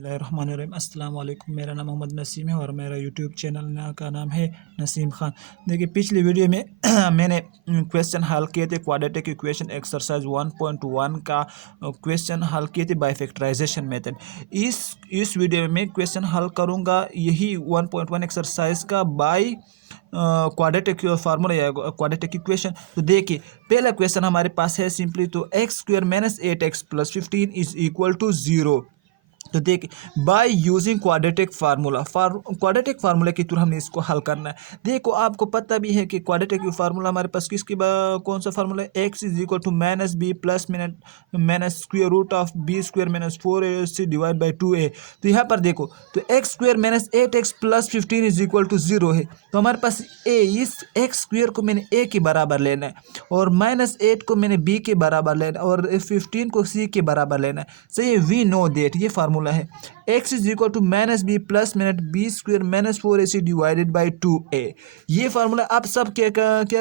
बिस्मिल्लाहिर्रहमानिर्रहीम। अस्सलाम वालेकुम। मेरा नाम मोहम्मद नसीम है और मेरा यूट्यूब चैनल का नाम है नसीम खान। देखिए, पिछली वीडियो में मैंने क्वेश्चन हल किए थे क्वाड्रेटिक इक्वेशन एक्सरसाइज 1.1 का क्वेश्चन हल किए थे बाय फैक्टराइजेशन मेथड। इस वीडियो में मैं क्वेश्चन हल करूँगा यही 1.1 एक्सरसाइज का बाय क्वाड्रेटिक फार्मूला या क्वाड्रेटिक इक्वेशन। तो देखिए, पहला क्वेश्चन हमारे पास है सिंपली तो x square minus 8x plus 15 is equal to 0। तो देखिए, by using quadratic formula quadratic formula के थ्रू हमने इसको हल करना है। देखो, आपको पता भी है कि क्वाड्रेटिक फार्मूला हमारे पास कौन सा फार्मूला है, x is equal to minus b plus minus square root of b square minus 4ac divide by 2a। तो यहाँ पर देखो, तो x square minus 8x plus 15 is equal to 0 है। तो हमारे पास इस एक्स स्क्वायर को मैंने a के बराबर लेना है और माइनस 8 को मैंने b के बराबर लेना है और 15 को c के बराबर लेना है। सही है, वी नो देट ये फार्मूला है x is equal to minus b plus minus b square minus 4ac divided by 2a। ये फार्मूला आप सब क्या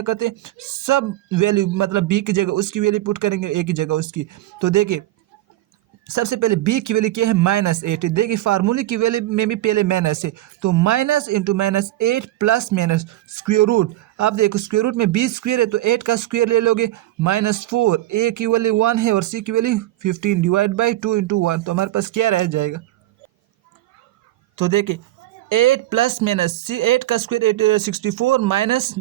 करते हैं, सब वैल्यू मतलब b की जगह उसकी वैल्यू पुट करेंगे, a की जगह उसकी। तो देखिए, सबसे पहले b की वैल्यू क्या है, -8। देखिए, फार्मूले की वैल्यू में भी पहले माइनस है, तो minus into -8 plus minus square root. आप देखो, स्क्वायर रूट में b स्क्वायर है तो 8 का स्क्वायर ले लोगे, -4, a की वैल्यू 1 है और c की वैल्यू 15 डिवाइड बाई 2 इंटू 1। तो हमारे पास क्या रह जाएगा, तो देखिए 8 प्लस माइनस 8 का स्क्वायर 64 माइनस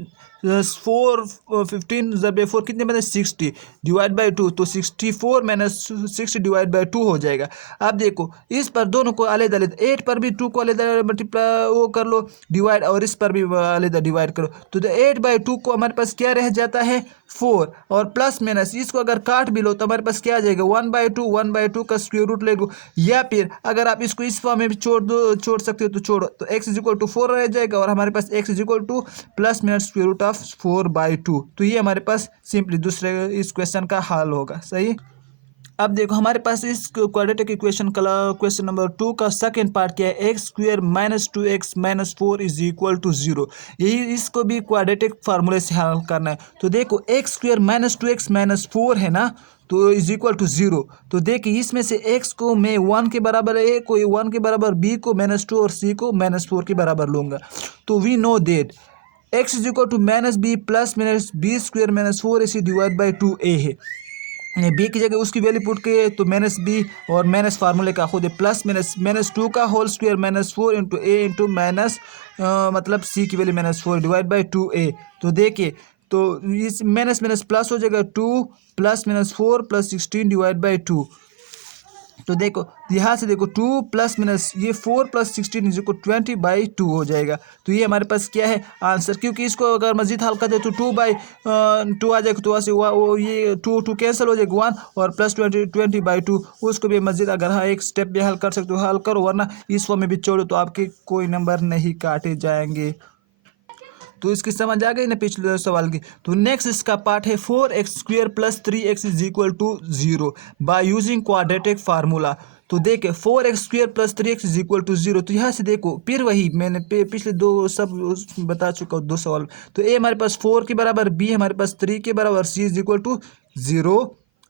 4 15 जब 4 कितने बने 60 डिवाइड बाई 2। तो 64 माइनस 60 डिवाइड बाई 2 हो जाएगा। अब देखो, इस पर दोनों को अलग अलग, 8 पर भी 2 को अलग मल्टीप्लाई वो कर लो डिवाइड, और इस पर भी अलग डिवाइड करो। तो 8 बाई 2 को हमारे पास क्या रह जाता है 4, और प्लस माइनस इसको अगर काट भी लो तो हमारे पास क्या आ जाएगा 1/2 का स्क्वायर रूट ले लो। या फिर अगर आप इसको इस फॉर्म में भी छोड़ सकते हो तो छोड़ो, तो x इज इक्वल टू 4 रह जाएगा और हमारे पास x is equal to plus minus square root of 4/2। तो ये हमारे पास सिंपली दूसरे इस क्वेश्चन का हल होगा। सही। अब देखो, हमारे पास इस क्वाड्रेटिक इक्वेशन का क्वेश्चन नंबर 2 का सेकंड पार्ट क्या है, x square minus 2x minus 4 is equal to 0। यही इसको भी क्वाड्रेटिक फार्मूले से हल करना है। तो देखो, x square minus 2x minus 4 है ना, तो इज इक्वल टू 0। तो देखिए, इसमें से x को मैं 1 के बराबर, a को 1 के बराबर, b को -2 और c को -4 के बराबर लूँगा। तो we know that x is equal to minus b plus minus b square minus 4ac divide by 2a है। बी की जगह उसकी वैल्यू पुट के, तो माइनस बी और माइनस फार्मूले का खुद है प्लस माइनस 2 का whole square minus 4 into a into minus मतलब सी की वैल्यू -4 डिवाइड बाई 2a। तो देखिए, तो इस माइनस माइनस प्लस हो जाएगा 2 प्लस -4 प्लस 16 डिवाइड बाई 2। तो देखो, यहाँ से देखो 2 प्लस माइनस ये 4 प्लस 16 इज इक्वल 20/2 हो जाएगा। तो ये हमारे पास क्या है आंसर, क्योंकि इसको अगर मजीद हल कर दे तो 2/2 आ जाएगा। तो वहाँ से वो ये 2 कैंसिल हो जाएगा 1 और प्लस 20/2 उसको भी मजीद अगर हाँ एक स्टेप भी हल कर सकते हो हल करो, वरना इस फॉर्म में भी छोड़ो तो आपके कोई नंबर नहीं काटे जाएंगे। तो इसकी समझ आ गई ना पिछले सवाल की। तो नेक्स्ट इसका पार्ट है 4x square plus 3x is equal to 0 by using quadratic formula. तो देखे 4x square plus 3x is equal to 0। तो यहाँ से देखो, फिर वही मैंने पिछले दो सब बता चुका हूँ, दो सवाल। तो a हमारे पास 4 के बराबर, b हमारे पास 3 के बराबर, c इज इक्वल टू 0।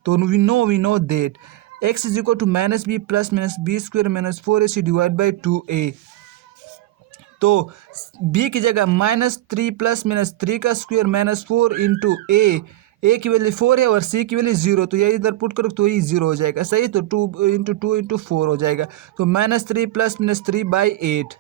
तो we know that x is equal to minus b plus minus b square minus 4ac divide by 2a। तो b की जगह -3 प्लस -3 का स्क्वायर -4 इंटू ए की वैल्यू 4 है और c की वैल्यू 0। तो ये इधर पुट करो तो ये 0 हो जाएगा। सही, तो 2 इंटू 4 हो जाएगा। तो -3 प्लस -3/8।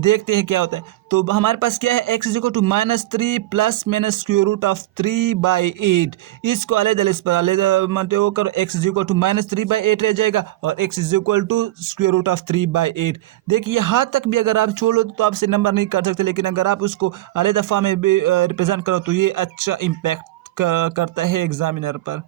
देखते हैं क्या होता है। तो हमारे पास क्या है, x is equal to -3 plus minus square root of 3/8। इसको अलग अलग पर अलग मतलब वो करो, x इज इक्वल टू -3/8 रह जाएगा और x is equal to square root of 3/8। देखिए, यहाँ तक भी अगर आप छोड़ो तो आपसे नंबर नहीं कर सकते, लेकिन अगर आप उसको अलग दफ़ा में भी रिप्रेजेंट करो तो ये अच्छा इम्पैक्ट करता है एग्जामिनर पर।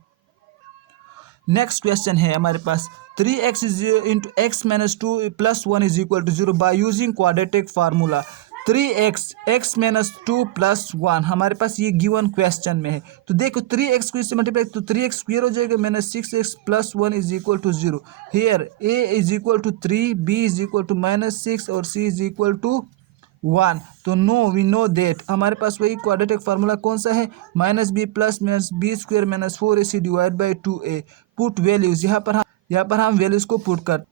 नेक्स्ट क्वेश्चन है हमारे पास 3x is into x minus 2 plus 1 is equal to 0 by using quadratic formula. 3x x minus 2 plus 1 हमारे पास ये गिवन क्वेश्चन में है। तो देखो, 3x को इससे मल्टीप्लाई तो 3x स्क्वायर हो जाएगा -6x plus 1 is equal to 0। Here a is equal to 3, b is equal to -6 और c इज इक्वल टू 1। तो वी नो देट हमारे पास वही क्वाड्रेटिक फार्मूला कौन सा है, -b plus minus b square minus 4ac divide by 2a। Put values यहाँ पर हम वैल्यूज को पुट कर।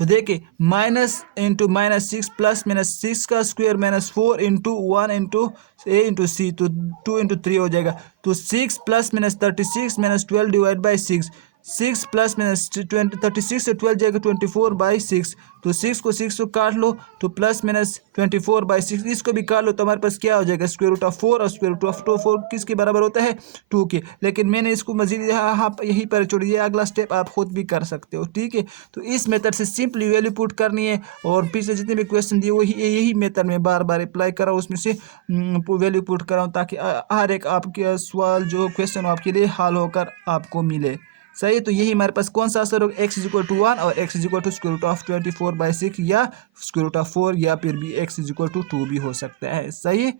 तो देखिए minus into minus six plus minus six का square minus four into one into a into c, तो 2 इंटू 3 हो जाएगा। तो 6 + -36 - 12 डिवाइड बाई 6, 6 + -36 से 12 जाएगा 24/6। तो 6 को 6 को काट लो तो +-24/6, इसको भी काट लो तो हमारे पास क्या हो जाएगा √4, और √4 किसके बराबर होता है 2 के। लेकिन मैंने इसको मजीद यहाँ यहीं पर छोड़ दिया, अगला स्टेप आप खुद भी कर सकते हो, ठीक है। तो इस मेथड से सिंपली वैल्यू पुट करनी है, और पीछे जितने भी क्वेश्चन दिए वही यही मेथड में बार बार अप्लाई कर रहा हूँ, उसमें से वैल्यू पुट कर रहा हूँ, ताकि हर एक आपके सवाल जो क्वेश्चन आपके लिए हल होकर आपको मिले। सही, तो यही हमारे पास कौन सा आंसर होगा, x=1 और x=√24/6 या √4, या फिर भी x=2 भी हो सकता है। सही।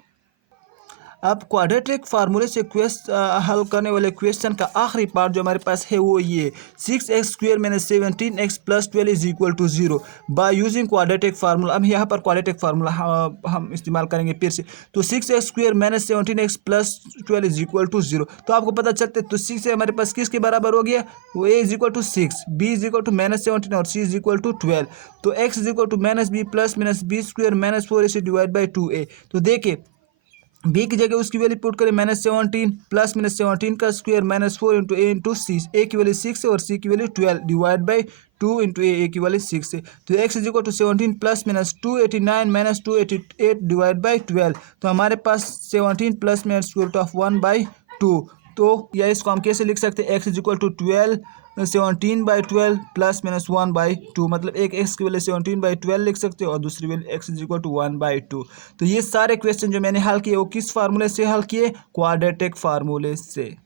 अब क्वाड्रेटिक फार्मूले से हल करने वाले क्वेश्चन का आखिरी पार्ट जो हमारे पास है वो ये 6x² - 17x + 12 = 0 by using quadratic formula. अब यहाँ पर क्वाड्रेटिक फार्मूला हम इस्तेमाल करेंगे फिर से। तो 6x² - 17x + 12 = 0, तो आपको पता चलता है, तो 6 से हमारे पास किसके बराबर हो गया, वो a = 6, b = -17 और c = 12। तो x = -b + -b² - 4 इसे डिवाइड बाई 2a। तो देखिए बी की जगह उसकी वैल्यू पुट करें -17 प्लस -17 का स्क्वायर -4 इंटू ए इंटू सी, ए की वैल्यू 6 है और सी की वैल्यू 12 डिवाइड बाई 2 इंटू ए की वैल्यू 6 है। तो x = 17 plus minus 289 - 288 divide by 12। तो हमारे पास 17 प्लस -1/2। तो या इसको हम कैसे लिख सकते हैं, x = 12 17/12 प्लस माइनस 1/2, मतलब एक x की वैल्यू 17/12 लिख सकते हो और दूसरी वैल्यू x = 1/2। तो ये सारे क्वेश्चन जो मैंने हल किए वो किस फार्मूले से हल किए, क्वाड्रेटिक फार्मूले से।